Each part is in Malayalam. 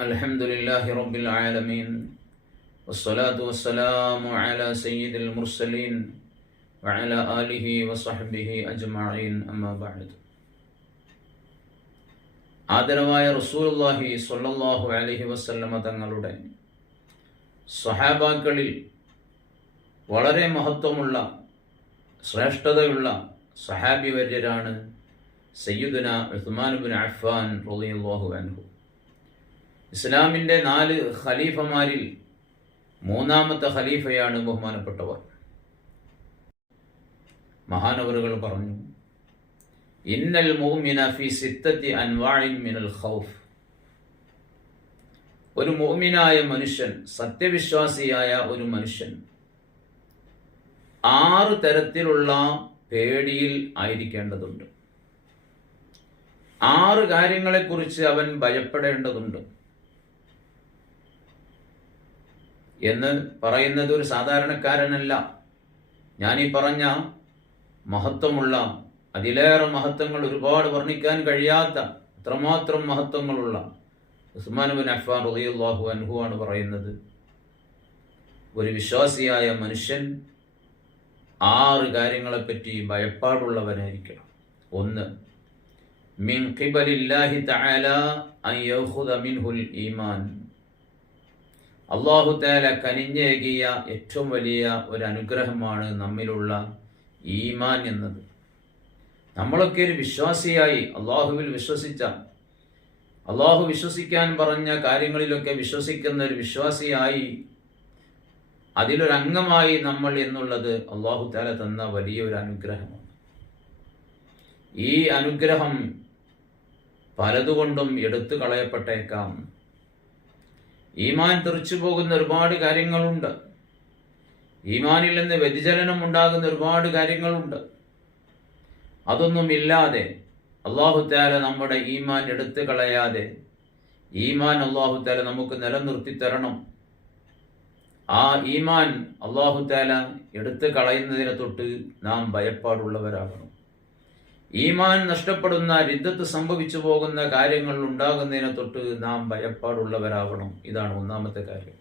الحمد لله رب العالمين والصلاة والسلام على سيد المرسلين وعلى آله وصحبه أجمعين أما بعد ആദരവായ റസൂലുള്ളാഹി സ്വല്ലല്ലാഹു അലൈഹി വസല്ലമ തങ്ങളുടെ സ്വഹാബാക്കളിൽ വളരെ മഹത്വമുള്ള ശ്രേഷ്ഠതയുള്ള സഹാബിവര്യരാണ് സയ്യിദുന ഉസ്മാൻ ബിൻ അഫ്ഫാൻ റളിയല്ലാഹു അൻഹു ഇസ്ലാമിന്റെ നാല് ഖലീഫമാരിൽ മൂന്നാമത്തെ ഖലീഫയാണ് ബഹുമാനപ്പെട്ടവർ. മഹാനവറുകൾ പറഞ്ഞു ഇന്നൽ മുഅ്മിന ഫി സിത്തത്തി അൻവാഴിൻ മിനൽ ഖൗഫ്. ഒരു മുഅ്മിനായ മനുഷ്യൻ സത്യവിശ്വാസിയായ ഒരു മനുഷ്യൻ ആറ് തരത്തിലുള്ള പേടിയിൽ ആയിരിക്കേണ്ടതുണ്ട്. ആറ് കാര്യങ്ങളെക്കുറിച്ച് അവൻ ഭയപ്പെടേണ്ടതുണ്ട്. എന്ന് പറയുന്നത് ഒരു സാധാരണക്കാരനല്ല. ഈ പറഞ്ഞ മഹത്വമുള്ള അതിലേറെ മഹത്വങ്ങൾ ഒരുപാട് വർണിക്കാൻ കഴിയാത്ത അത്രമാത്രം മഹത്വങ്ങളുള്ള ഉസ്മാൻ ബിൻ അഫ്ഫാൻ റളിയല്ലാഹു അൻഹു ആണ് പറയുന്നത്. ഒരു വിശ്വാസിയായ മനുഷ്യൻ ആറ് കാര്യങ്ങളെപ്പറ്റി ഭയപ്പാടുള്ളവനായിരിക്കണം. ഒന്ന് മിൻ ഖിബലില്ലാഹി തആല അൻ യഖുദ മിൻഹുൽ ഈമാൻ. അള്ളാഹു തേല കനിഞ്ഞേകിയ ഏറ്റവും വലിയ ഒരു അനുഗ്രഹമാണ് നമ്മിലുള്ള ഈമാൻ എന്നത്. നമ്മളൊക്കെ ഒരു വിശ്വാസിയായി അള്ളാഹുവിൽ വിശ്വസിച്ച അള്ളാഹു വിശ്വസിക്കാൻ പറഞ്ഞ കാര്യങ്ങളിലൊക്കെ വിശ്വസിക്കുന്ന ഒരു വിശ്വാസിയായി അതിലൊരംഗമായി നമ്മൾ എന്നുള്ളത് അള്ളാഹു താല തന്ന വലിയൊരു അനുഗ്രഹമാണ്. ഈ അനുഗ്രഹം പലതുകൊണ്ടും എടുത്തു കളയപ്പെട്ടേക്കാം. ഈമാൻ തെറിച്ചു പോകുന്ന ഒരുപാട് കാര്യങ്ങളുണ്ട്. ഈമാനിൽ നിന്ന് വ്യതിചലനം ഉണ്ടാകുന്ന ഒരുപാട് കാര്യങ്ങളുണ്ട്. അതൊന്നും ഇല്ലാതെ അള്ളാഹു താല നമ്മുടെ ഈമാൻ എടുത്തു കളയാതെ ഈമാൻ അള്ളാഹുത്താല നമുക്ക് നിലനിർത്തി തരണം. ആ ഈമാൻ അള്ളാഹുത്താല എടുത്തു കളയുന്നതിനെ തൊട്ട് നാം ഭയപ്പാടുള്ളവരാകണം. ഈമാൻ നഷ്ടപ്പെടുന്ന രിദ്ധത്ത് സംഭവിച്ചു പോകുന്ന കാര്യങ്ങൾ ഉണ്ടാകുന്നതിനെ തൊട്ട് നാം ഭയപ്പാടുള്ളവരാകണം ഇതാണ് ഒന്നാമത്തെ കാര്യം.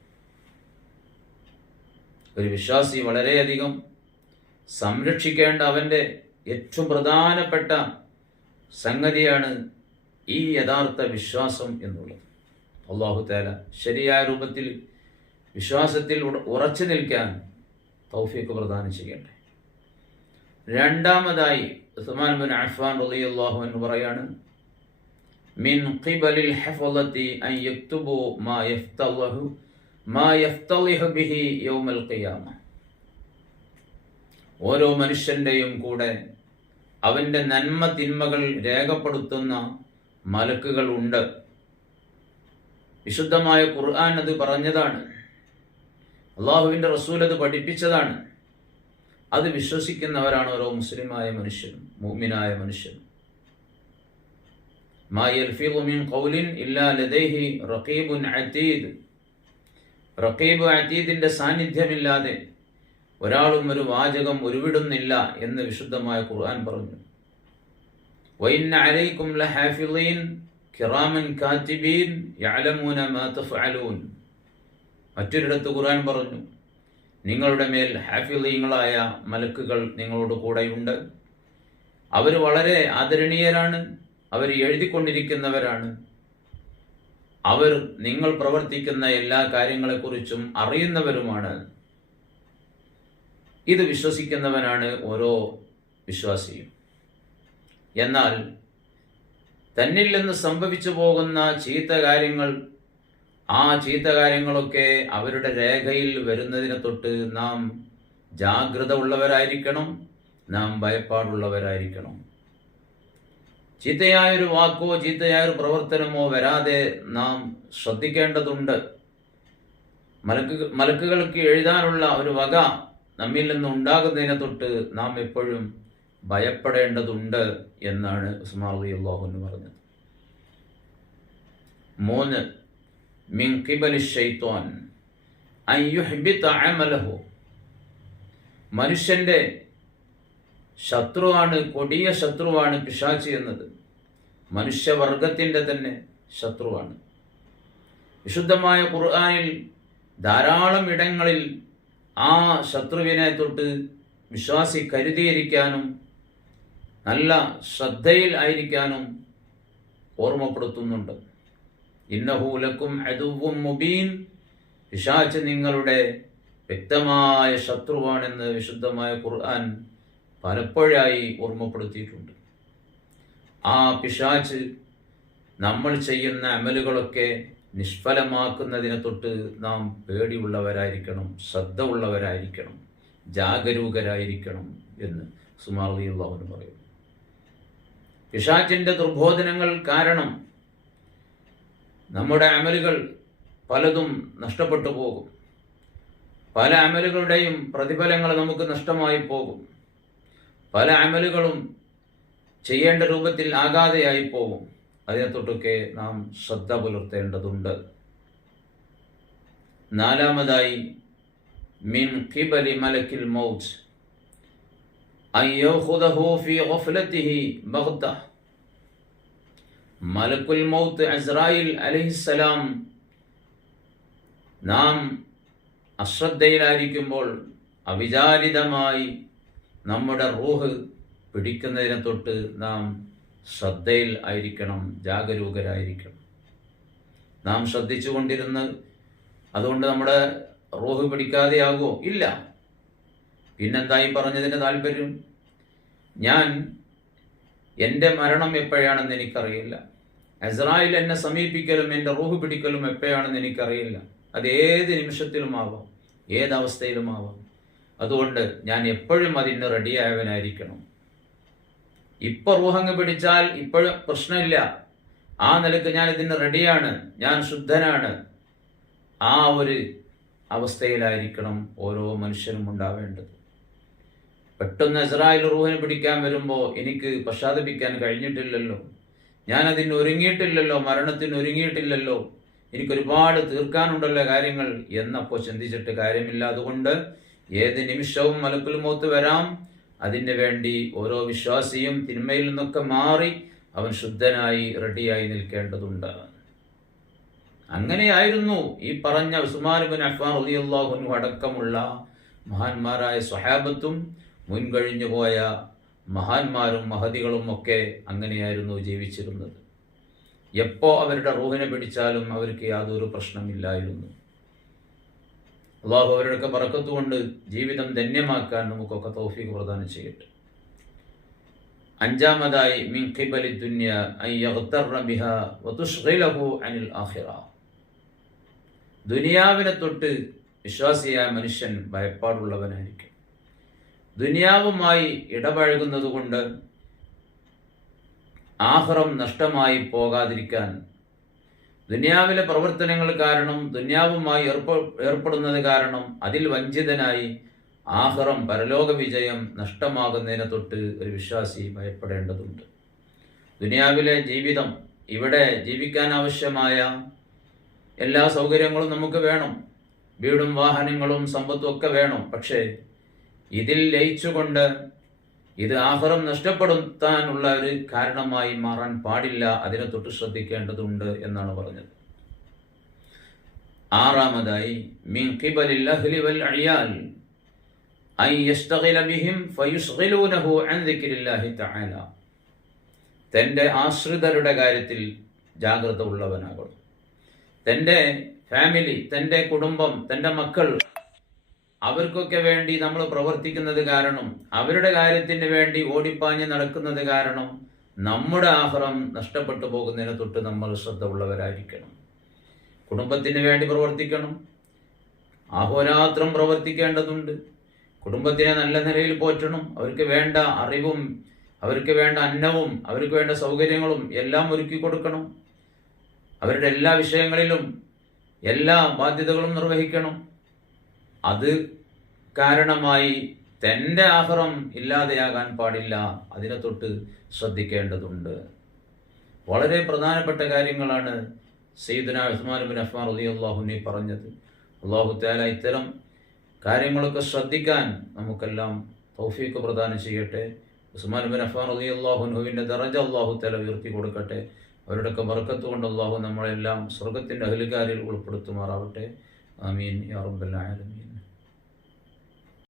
ഒരു വിശ്വാസി വളരെയധികം സംരക്ഷിക്കേണ്ട അവന്റെ ഏറ്റവും പ്രധാനപ്പെട്ട സംഗതിയാണ് ഈ യഥാർത്ഥ വിശ്വാസം എന്നുള്ളത്. അള്ളാഹുത്തേല താല ശരിയായ രൂപത്തിൽ വിശ്വാസത്തിൽ ഉറച്ചു നിൽക്കാൻ തൗഫീഖ് പ്രദാനം ചെയ്യട്ടെ. രണ്ടാമതായി ഉസ്മാൻ ബിൻ റളിയല്ലാഹു മിൻ ഖിബലിൽ ഹഫലത്തി അൻ മാ മാ യഫ്തലിഹു ബിഹി യൗമൽ ഖിയാമ. ഓരോ മനുഷ്യന്റെയും കൂടെ അവന്റെ നന്മ തിന്മകൾ രേഖപ്പെടുത്തുന്ന മലക്കുകൾ ഉണ്ട്. വിശുദ്ധമായ ഖുർആൻ അത് പറഞ്ഞതാണ്. അള്ളാഹുവിന്റെ റസൂൽ അത് പഠിപ്പിച്ചതാണ്. അത് വിശ്വസിക്കുന്നവരാണ് ഓരോ മുസ്ലിമായ മനുഷ്യനും മൂമിനായ അതീദിന്റെ സാന്നിധ്യമില്ലാതെ ഒരാളും ഒരു വാചകം ഉരുവിടുന്നില്ല എന്ന് വിശുദ്ധമായ ഖുർആൻ പറഞ്ഞു. അലൈക്കും കിറാമൻ മാ തഫഅലൂൻ. മറ്റൊരിടത്ത് ഖുർആൻ പറഞ്ഞു നിങ്ങളുടെ മേൽ ഹാഫിളീങ്ങളായ മലക്കുകൾ നിങ്ങളോട് കൂടെയുണ്ട്. അവർ വളരെ ആദരണീയരാണ്. അവർ എഴുതിക്കൊണ്ടിരിക്കുന്നവരാണ്. അവർ നിങ്ങൾ പ്രവർത്തിക്കുന്ന എല്ലാ കാര്യങ്ങളെക്കുറിച്ചും അറിയുന്നവരുമാണ്. ഇത് വിശ്വസിക്കുന്നവനാണ് ഓരോ വിശ്വാസിയും. എന്നാൽ തന്നിൽ നിന്ന് സംഭവിച്ചു പോകുന്ന ചീത്ത കാര്യങ്ങൾ ആ ചീത്ത കാര്യങ്ങളൊക്കെ അവരുടെ രേഖയിൽ വരുന്നതിനെ തൊട്ട് നാം ജാഗ്രത ഉള്ളവരായിരിക്കണം നാം ഭയപ്പാടുള്ളവരായിരിക്കണം. ചീത്തയായൊരു വാക്കോ ചീത്തയായൊരു പ്രവർത്തനമോ വരാതെ നാം ശ്രദ്ധിക്കേണ്ടതുണ്ട്. മലക്ക് മലക്കുകൾക്ക് എഴുതാനുള്ള ഒരു വക നമ്മിൽ നിന്ന് ഉണ്ടാകുന്നതിനെ തൊട്ട് നാം എപ്പോഴും ഭയപ്പെടേണ്ടതുണ്ട് എന്നാണ് ഉസ്മാർ അള്ളാഹുന്ന് പറഞ്ഞത്. മൂന്ന് മിൻ ഖിബലി ഷൈത്വാൻ അൻ യുഹ്ബിത അമലഹു. മനുഷ്യന്റെ ശത്രുവാണ് കൊടിയ ശത്രുവാണ് പിശാചി എന്നത്. മനുഷ്യവർഗത്തിന്റെ തന്നെ ശത്രുവാണ്. വിശുദ്ധമായ ഖുർആാനിൽ ധാരാളം ഇടങ്ങളിൽ ആ ശത്രുവിനെ തൊട്ട് വിശ്വാസി കരുതിയിരിക്കാനും നല്ല ശ്രദ്ധയിൽ ആയിരിക്കാനും ഓർമ്മപ്പെടുത്തുന്നുണ്ട്. ഇന്നഹൂലക്കും അതുവും മുബീൻ. പിശാച്ച് നിങ്ങളുടെ വ്യക്തമായ ശത്രുവാണെന്ന് വിശുദ്ധമായ ഖുർആൻ പലപ്പോഴായി ഓർമ്മപ്പെടുത്തിയിട്ടുണ്ട്. ആ പിശാച്ച് നമ്മൾ ചെയ്യുന്ന അമലുകളൊക്കെ നിഷ്ഫലമാക്കുന്നതിനെ തൊട്ട് നാം പേടിയുള്ളവരായിരിക്കണം ശ്രദ്ധ ഉള്ളവരായിരിക്കണം ജാഗരൂകരായിരിക്കണം എന്ന് സുമാർ പറയുന്നു. പിശാച്ചിന്റെ ദുർബോധനങ്ങൾ കാരണം നമ്മുടെ അമലുകൾ പലതും നഷ്ടപ്പെട്ടു പോകും. പല അമലുകളുടെയും പ്രതിഫലങ്ങൾ നമുക്ക് നഷ്ടമായി പോകും. പല അമലുകളും ചെയ്യേണ്ട രൂപത്തിൽ ആകാതെയായി പോകും. അതിനെ തൊട്ടൊക്കെ നാം ശ്രദ്ധ പുലർത്തേണ്ടതുണ്ട്. നാലാമതായി മിൻ കിബലി മലക്കിൽ മൗത്ത്. അയ്യോഹുദഹു ഫി ഗഫലത്തിഹി മലക്കുൽ മൗത്ത് അസ്രായിൽ അലഹിസ്സലാം നാം അശ്രദ്ധയിലായിരിക്കുമ്പോൾ അവിചാരിതമായി നമ്മുടെ റൂഹ് പിടിക്കുന്നതിനെ തൊട്ട് നാം ശ്രദ്ധയിൽ ആയിരിക്കണം ജാഗരൂകരായിരിക്കണം. നാം ശ്രദ്ധിച്ചു കൊണ്ടിരുന്ന് അതുകൊണ്ട് നമ്മുടെ റൂഹ് പിടിക്കാതെയാകുമോ? ഇല്ല. പിന്നെന്തായി പറഞ്ഞതിന്റെ താല്പര്യം? ഞാൻ എന്റെ മരണം എപ്പോഴാണെന്ന് എനിക്കറിയില്ല. അസ്രായിൽ എന്നെ സമീപിക്കലും എന്റെ റൂഹ് പിടിക്കലും എപ്പോഴാണെന്ന് എനിക്കറിയില്ല. അത് ഏത് നിമിഷത്തിലുമാവാം ഏതവസ്ഥയിലുമാവാം അതുകൊണ്ട് ഞാൻ എപ്പോഴും അതിന് റെഡിയായവനായിരിക്കണം. ഇപ്പൊ റൂഹങ്ങ് പിടിച്ചാൽ ഇപ്പോഴും പ്രശ്നമില്ല. ആ നിലയ്ക്ക് ഞാൻ ഇതിന് റെഡിയാണ് ഞാൻ ശുദ്ധനാണ്. ആ ഒരു അവസ്ഥയിലായിരിക്കണം ഓരോ മനുഷ്യനും ഉണ്ടാവേണ്ടത്. പെട്ടെന്ന് ഇസ്രായേൽ റൂഹിനെ പിടിക്കാൻ വരുമ്പോൾ എനിക്ക് പശ്ചാത്തപിക്കാൻ കഴിഞ്ഞിട്ടില്ലല്ലോ. ഞാൻ അതിന് ഒരുങ്ങിയിട്ടില്ലല്ലോ മരണത്തിന് ഒരുങ്ങിയിട്ടില്ലല്ലോ. എനിക്കൊരുപാട് തീർക്കാനുണ്ടല്ലോ കാര്യങ്ങൾ എന്നപ്പോൾ ചിന്തിച്ചിട്ട് കാര്യമില്ല അതുകൊണ്ട് ഏത് നിമിഷവും മലക്കുൽ മൂത്ത് വരാം. അതിന് വേണ്ടി ഓരോ വിശ്വാസിയും തിന്മയിൽ നിന്നൊക്കെ മാറി അവൻ ശുദ്ധനായി റെഡിയായി നിൽക്കേണ്ടതുണ്ട്. അങ്ങനെയായിരുന്നു ഈ പറഞ്ഞ ഉസ്മാനുബിൻ അഫ്മാൻ റളിയല്ലാഹു അടക്കമുള്ള മഹാന്മാരായ സ്വഹാബത്തും മുൻകഴിഞ്ഞു പോയ മഹാന്മാരും മഹതികളും ഒക്കെ അങ്ങനെയായിരുന്നു ജീവിച്ചിരുന്നത്. എപ്പോൾ അവരുടെ റൂഹിനെ പിടിച്ചാലും അവർക്ക് യാതൊരു പ്രശ്നമില്ലായിരുന്നു. അള്ളാഹു അവരുടെയൊക്കെ പറക്കത്തുകൊണ്ട് ജീവിതം ധന്യമാക്കാൻ നമുക്കൊക്കെ തൗഫീഖ് പ്രദാനം ചെയ്യട്ടെ. അഞ്ചാമതായി മിൻ ഖിബലി വതുഷ്ഗിലഹു അനിൽ ആഖിറ. ദുനിയാവിനെ തൊട്ട് വിശ്വാസിയായ മനുഷ്യൻ ഭയപ്പാടുള്ളവനായിരിക്കും. ദുനിയാവുമായി ഇടപഴകുന്നതുകൊണ്ട് ആഹ്റം നഷ്ടമായി പോകാതിരിക്കാൻ ദുനിയാവിലെ പ്രവർത്തനങ്ങൾ കാരണം ദുനിയാവുമായി ഏർപ്പ ഏർപ്പെടുന്നത് കാരണം അതിൽ വഞ്ചിതനായി ആഹ്റം പരലോക വിജയം നഷ്ടമാകുന്നതിനെ തൊട്ട് ഒരു വിശ്വാസി ഭയപ്പെടേണ്ടതുണ്ട്. ദുനിയാവിലെ ജീവിതം ഇവിടെ ജീവിക്കാൻ ആവശ്യമായ എല്ലാ സൗകര്യങ്ങളും നമുക്ക് വേണം. വീടും വാഹനങ്ങളും സമ്പത്തും ഒക്കെ വേണം. പക്ഷേ ഇതിൽ ലയിച്ചുകൊണ്ട് ഇത് ആഹാരം നഷ്ടപ്പെടുത്താനുള്ള ഒരു കാരണമായി മാറാൻ പാടില്ല. അതിനെ തൊട്ട് ശ്രദ്ധിക്കേണ്ടതുണ്ട് എന്നാണ് പറഞ്ഞത്. ആറാമതായി തന്റെ ആശ്രിതരുടെ കാര്യത്തിൽ ജാഗ്രത ഉള്ളവനാകണം. തന്റെ ഫാമിലി തന്റെ കുടുംബം തന്റെ മക്കൾ അവർക്കൊക്കെ വേണ്ടി നമ്മൾ പ്രവർത്തിക്കുന്നത് കാരണം അവരുടെ കാര്യത്തിന് വേണ്ടി ഓടിപ്പാഞ്ഞ് നടക്കുന്നത് കാരണം നമ്മുടെ ആഹാരം നഷ്ടപ്പെട്ടു പോകുന്നതിന് തൊട്ട് നമ്മൾ ശ്രദ്ധ ഉള്ളവരായിരിക്കണം കുടുംബത്തിന് വേണ്ടി പ്രവർത്തിക്കണം. അഹോരാത്രം പ്രവർത്തിക്കേണ്ടതുണ്ട്. കുടുംബത്തിനെ നല്ല നിലയിൽ പോറ്റണം. അവർക്ക് വേണ്ട അറിവും അവർക്ക് വേണ്ട അന്നവും അവർക്ക് വേണ്ട സൗകര്യങ്ങളും എല്ലാം ഒരുക്കി കൊടുക്കണം. അവരുടെ എല്ലാ വിഷയങ്ങളിലും എല്ലാ ബാധ്യതകളും നിർവഹിക്കണം. അത് കാരണമായി തന്റെ ആഹ്റം ഇല്ലാതെയാകാൻ പാടില്ല. അതിനെ തൊട്ട് ശ്രദ്ധിക്കേണ്ടതുണ്ട്. വളരെ പ്രധാനപ്പെട്ട കാര്യങ്ങളാണ് സയ്യിദുന ഉസ്മാൻ ബിൻ അഫ്മാൻ അള്ളാഹുനെ പറഞ്ഞത്. അള്ളാഹു താല ഇത്തരം കാര്യങ്ങളൊക്കെ ശ്രദ്ധിക്കാൻ നമുക്കെല്ലാം തൗഫീഖ് പ്രദാനം ചെയ്യട്ടെ. ഉസ്മാൻ ബിൻ അഫ്മാൻ അള്ളാഹുനുവിന്റെ ദറജ അള്ളാഹു താല ഉയർത്തി കൊടുക്കട്ടെ. അവരുടെയൊക്കെ ബർക്കത്ത് കൊണ്ട് അള്ളാഹു നമ്മളെല്ലാം സ്വർഗത്തിന്റെ അഹലുകാരിൽ ഉൾപ്പെടുത്തുമാറാവട്ടെ. ആമീൻ. യാ റബ്ബൽ ആലമീൻ.